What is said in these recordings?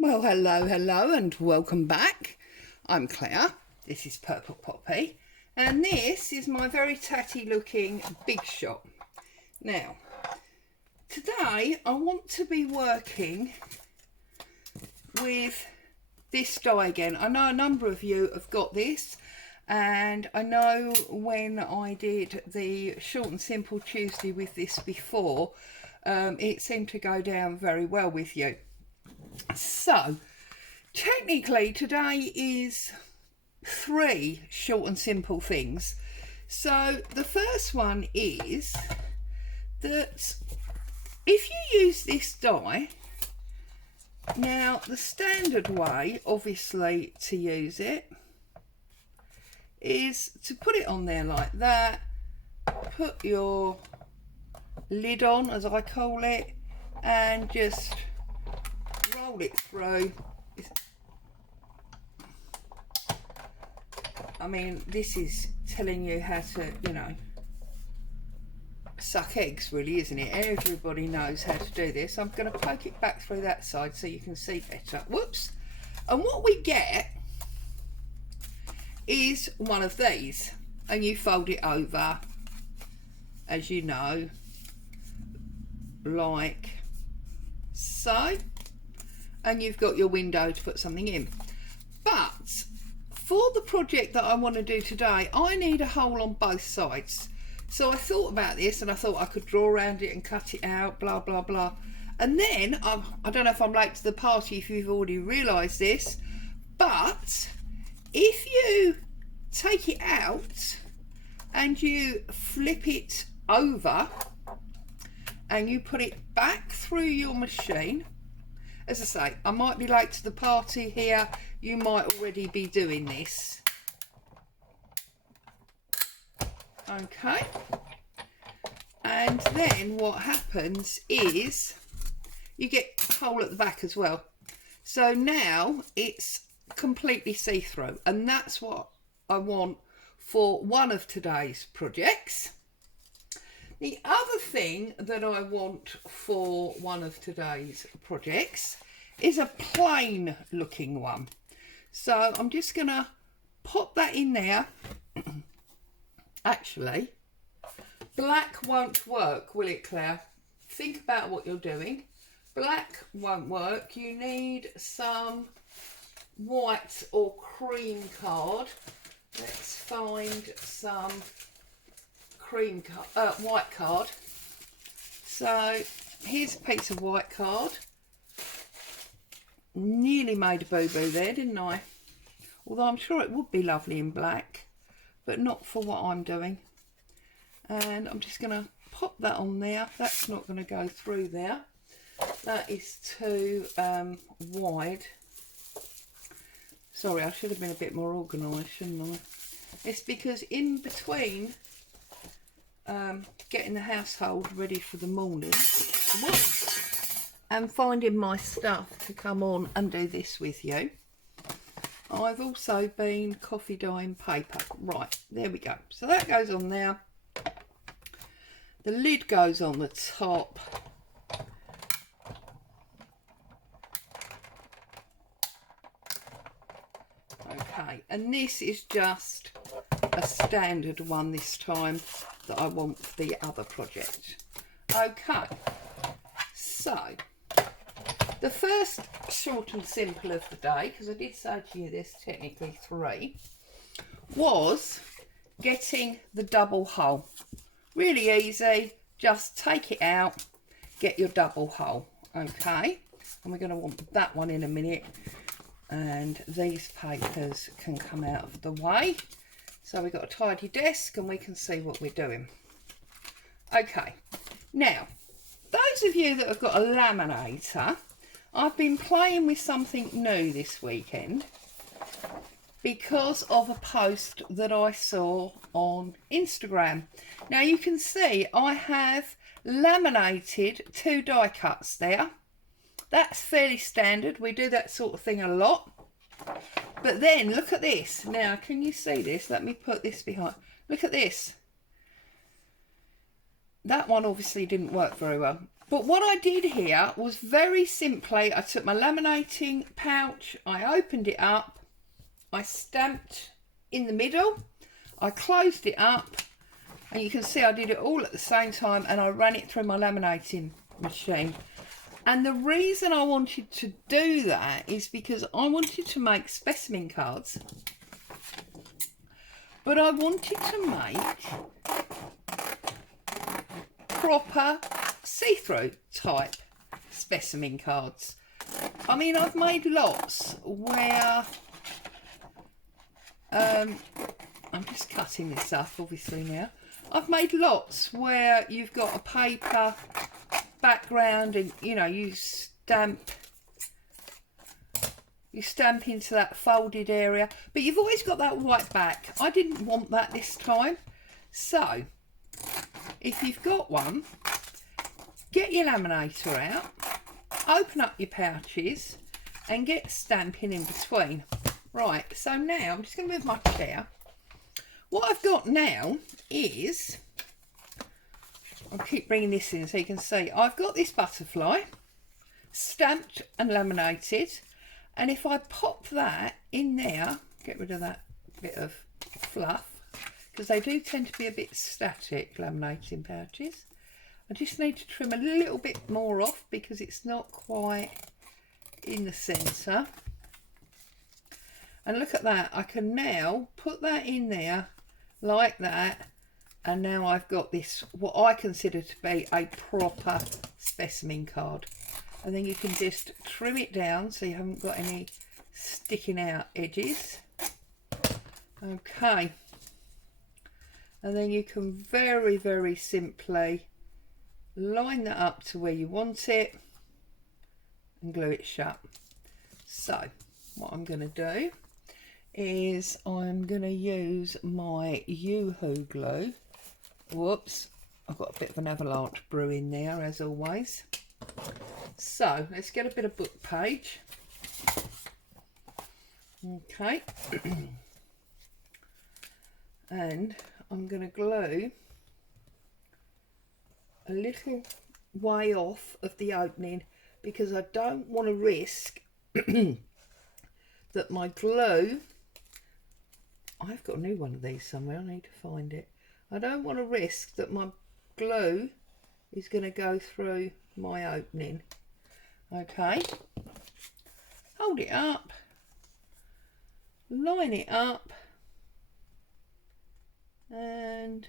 Well, hello and welcome back. I'm Claire, this is Purple Poppy, and this is my very tatty looking big shot. Now, today I want to be working with this die again. I know a number of you have got this, and I know when I did the Short and Simple Tuesday with this before, it seemed to go down very well with you. So, technically today is 3 short and simple things. So, the first one is that if you use this die, now the standard way, obviously, to use it is to put it on there like that, put your lid on, as I call it, and just roll it through. I mean, this is telling you how to, suck eggs, really, isn't it? Everybody knows how to do this. I'm going to poke it back through that side so you can see better. Whoops. And what we get is one of these, and you fold it over, as you know, like so, and you've got your window to put something in. But for the project that I want to do today, I need a hole on both sides. So I thought about this and I thought I could draw around it and cut it out, blah blah blah. And then I don't know if I'm late to the party if you've already realised this, but if you take it out and you flip it over and you put it back through your machine, as I say, I might be late to the party here, you might already be doing this. Okay, and then what happens is you get a hole at the back as well. So now it's completely see-through, and that's what I want for one of today's projects. The other thing that I want for one of today's projects is a plain looking one. So I'm just going to pop that in there. Actually, black won't work, will it, Claire? Think about what you're doing. Black won't work. You need some white or cream card. Let's find some white card. So here's a piece of white card. Nearly made a boo-boo there, didn't I? Although I'm sure it would be lovely in black, but not for what I'm doing. And I'm just going to pop that on there. That's not going to go through there. That is too wide. Sorry, I should have been a bit more organised, shouldn't I? It's because in between getting the household ready for the morning, and finding my stuff to come on and do this with you, I've also been coffee dyeing paper. Right, there we go. So that goes on there. The lid goes on the top. Okay, and this is just a standard one this time that I want for the other project. Okay, so the first short and simple of the day, because I did say to you there's technically 3, was getting the double hole. Really easy, just take it out, get your double hole. Okay, and we're going to want that one in a minute, and these papers can come out of the way. So we've got a tidy desk and we can see what we're doing. Okay, now those of you that have got a laminator, I've been playing with something new this weekend because of a post that I saw on Instagram. Now you can see I have laminated 2 die cuts there. That's fairly standard. We do that sort of thing a lot. But then look at this. Now, can you see this? Let me put this behind. Look at this. That one obviously didn't work very well. But what I did here was very simply, I took my laminating pouch, I opened it up, I stamped in the middle, I closed it up, and you can see I did it all at the same time, and I ran it through my laminating machine. And the reason I wanted to do that is because I wanted to make specimen cards, but I wanted to make proper see-through type specimen cards. I mean, I've made lots where I'm just cutting this up obviously now. I've made lots where you've got a paper background and you know you stamp into that folded area, but you've always got that white back. I didn't want that this time, so if you've got one, get your laminator out, open up your pouches and get stamping in between. Right, so now I'm just going to move my chair. What I've got now is, I'll keep bringing this in so you can see, I've got this butterfly stamped and laminated, and if I pop that in there, get rid of that bit of fluff, because they do tend to be a bit static, laminating pouches. I just need to trim a little bit more off because it's not quite in the centre. And look at that, I can now put that in there like that, and now I've got this, what I consider to be a proper specimen card. And then you can just trim it down so you haven't got any sticking out edges. Okay. And then you can very, very simply line that up to where you want it and glue it shut. So what I'm going to do is I'm going to use my Yoo-hoo glue. Whoops, I've got a bit of an avalanche brewing there as always. So let's get a bit of book page. Okay. And I'm going to glue a little way off of the opening because I don't want to risk that my glue, I've got a new one of these somewhere, I need to find it. I don't want to risk that my glue is going to go through my opening. Okay, hold it up, line it up, and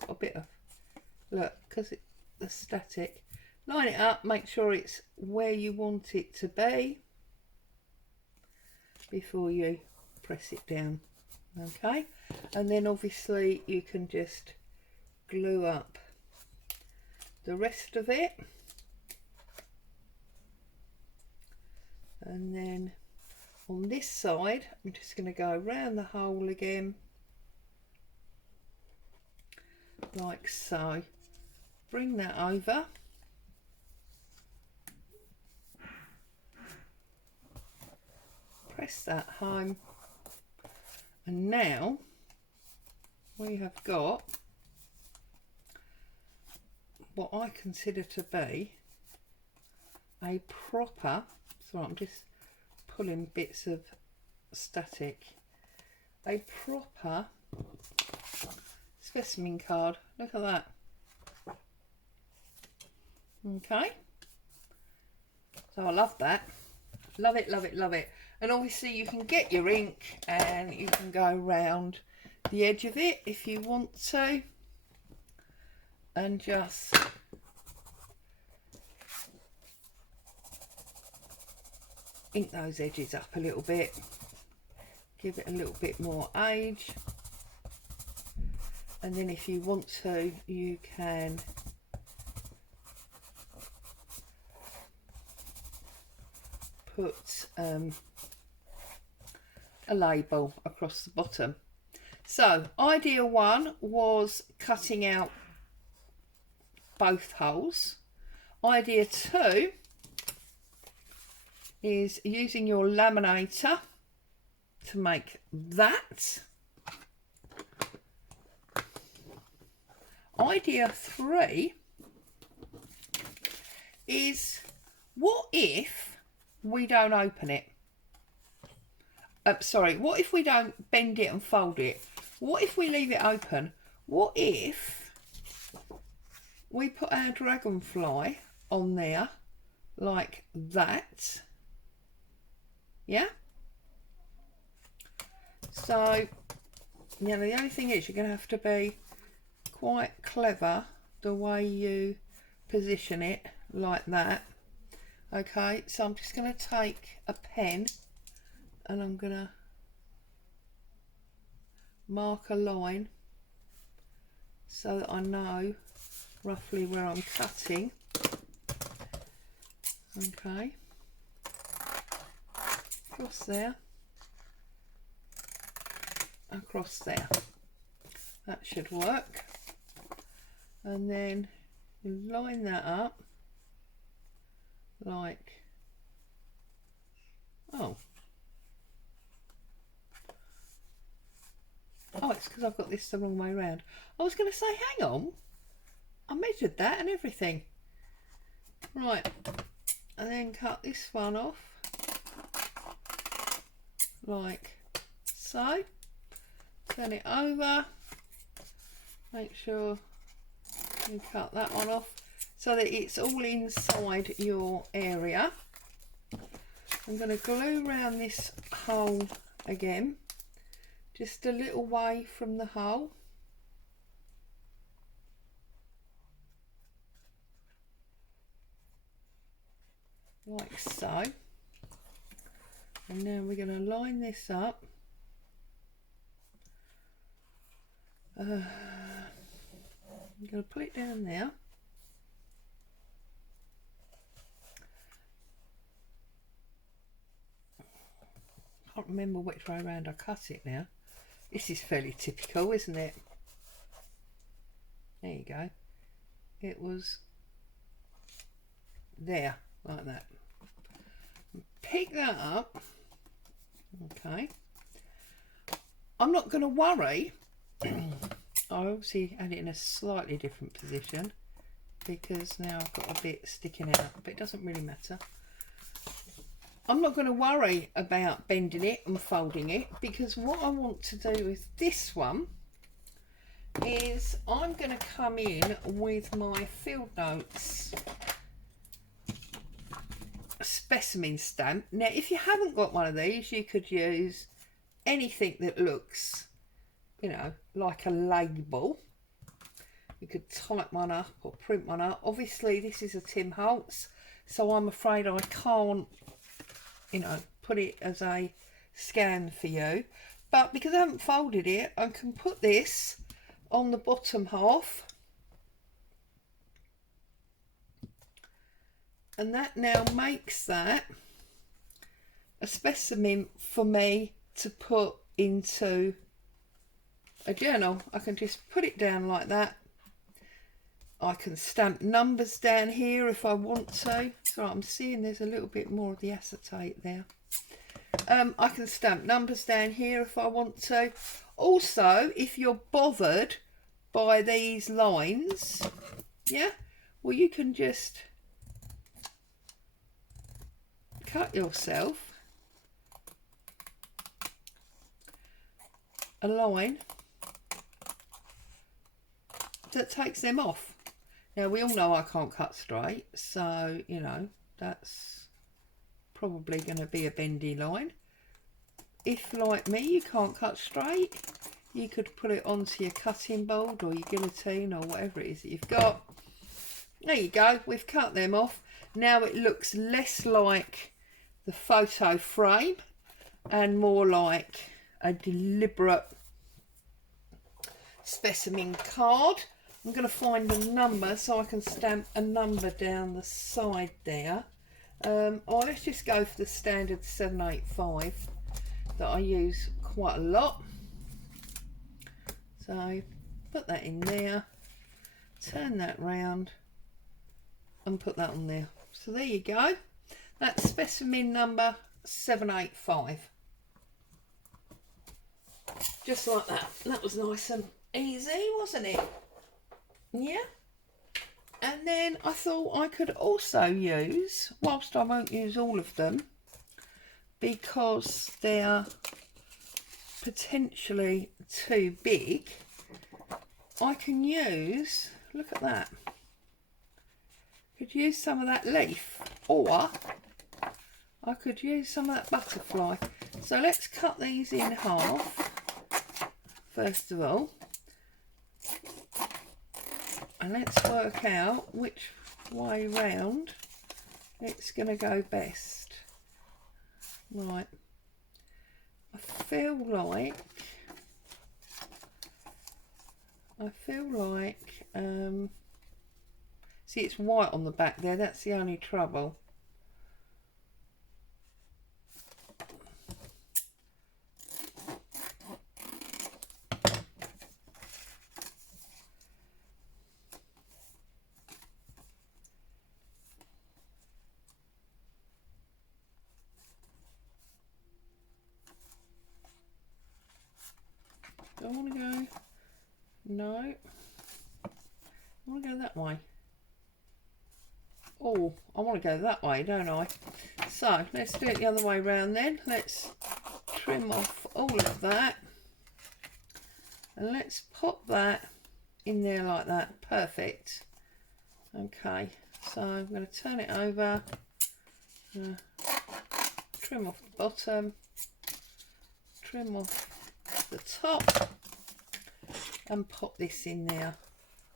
got a bit of, look, because it's static, line it up, make sure it's where you want it to be before you press it down. Okay, and then obviously you can just glue up the rest of it, and then on this side I'm just going to go around the hole again like so, bring that over, press that home, and now we have got what I consider to be a proper, so I'm just pulling bits of static, a proper specimen card. Look at that. Okay, so I love that, love it, love it, love it. And obviously you can get your ink and you can go around the edge of it if you want to, and just ink those edges up a little bit, give it a little bit more age, and then if you want to you can put a label across the bottom. So idea one was cutting out both holes. Idea two is using your laminator to make that. Idea three is, what if we don't open it? Sorry, what if we don't bend it and fold it? What if we leave it open? What if we put our dragonfly on there like that? Yeah? So, you know, the only thing is you're going to have to be quite clever the way you position it like that. Okay, so I'm just going to take a pen and I'm going to mark a line so that I know roughly where I'm cutting. Okay, across there, across there, that should work. And then you line that up like, oh, it's because I've got this the wrong way around. I was going to say, hang on, I measured that and everything. Right, and then cut this one off like so. Turn it over, make sure you cut that one off so that it's all inside your area. I'm going to glue around this hole again, just a little way from the hole. Like so. And now we're going to line this up. I'm going to put it down there. I can't remember which way around I cut it now. This is fairly typical, isn't it? There you go. It was there, like that. Pick that up. Okay. I'm not going to worry. I obviously had it in a slightly different position because now I've got a bit sticking out, but it doesn't really matter. I'm not going to worry about bending it and folding it, because what I want to do with this one is I'm going to come in with my Field Notes specimen stamp. Now, if you haven't got one of these, you could use anything that looks, you know, like a label. You could type one up or print one up. Obviously, this is a Tim Holtz, so I'm afraid I can't, you know, put it as a scan for you. But because I haven't folded it, I can put this on the bottom half. And that now makes that a specimen for me to put into a journal. I can just put it down like that. I can stamp numbers down here if I want to. So I'm seeing there's a little bit more of the acetate there. I can stamp numbers down here if I want to. Also, if you're bothered by these lines, yeah, well, you can just cut yourself a line that takes them off. Now, we all know I can't cut straight, so, you know, that's probably going to be a bendy line. If, like me, you can't cut straight, you could put it onto your cutting board or your guillotine or whatever it is that you've got. There you go, we've cut them off. Now it looks less like the photo frame and more like a deliberate specimen card. I'm going to find a number so I can stamp a number down the side there. Let's just go for the standard 785 that I use quite a lot. So put that in there, turn that round and put that on there. So there you go. That's specimen number 785. Just like that. That was nice and easy, wasn't it? Yeah. And then I thought I could also use, whilst I won't use all of them, because they're potentially too big, I can use, look at that, could use some of that leaf, or I could use some of that butterfly. So let's cut these in half first of all, and let's work out which way round it's going to go best. Right, I feel like see, it's white on the back there, that's the only trouble. Do I want to go? No. I want to go that way. Oh, I want to go that way, don't I? So, let's do it the other way round then. Let's trim off all of that. And let's pop that in there like that. Perfect. Okay, so I'm going to turn it over. Trim off the bottom. Trim off the top. And pop this in there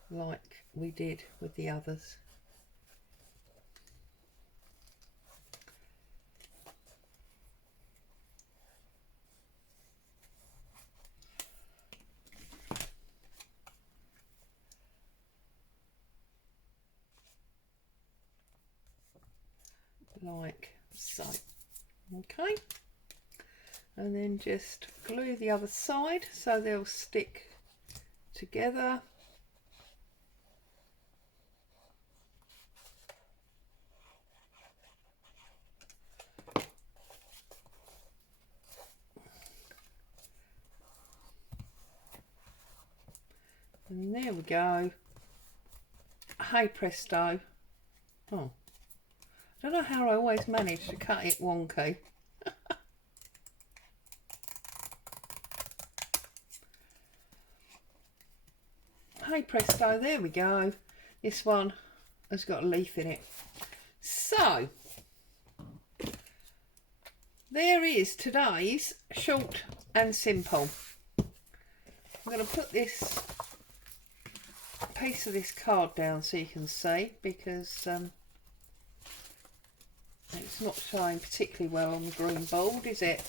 like we did with the others. Like so. Okay, and then just glue the other side so they'll stick together. And there we go. Hey presto. Oh, I don't know how I always manage to cut it wonky. Hey presto, there we go. This one has got a leaf in it. So, there is today's short and simple. I'm going to put this piece of this card down so you can see, because it's not showing particularly well on the green board, is it?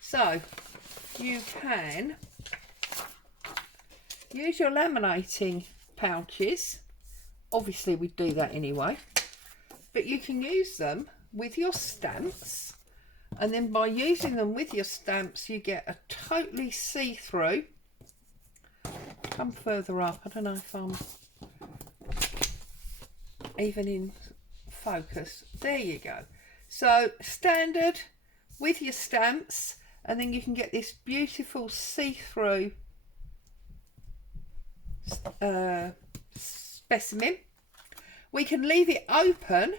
So you can use your laminating pouches. Obviously we'd do that anyway, but you can use them with your stamps, and then by using them with your stamps you get a totally see-through. Come further up, I don't know if I'm even in focus. There you go. So standard with your stamps, and then you can get this beautiful see-through specimen. We can leave it open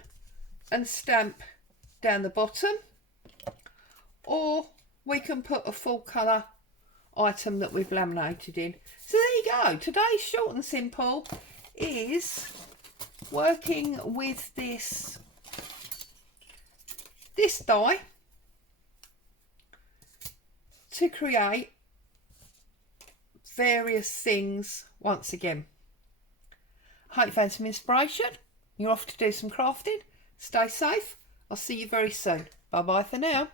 and stamp down the bottom, or we can put a full colour item that we've laminated in. So there you go. Today's short and simple is working with this die to create various things once again. I hope you found some inspiration. You're off to do some crafting. Stay safe. I'll see you very soon. Bye bye for now.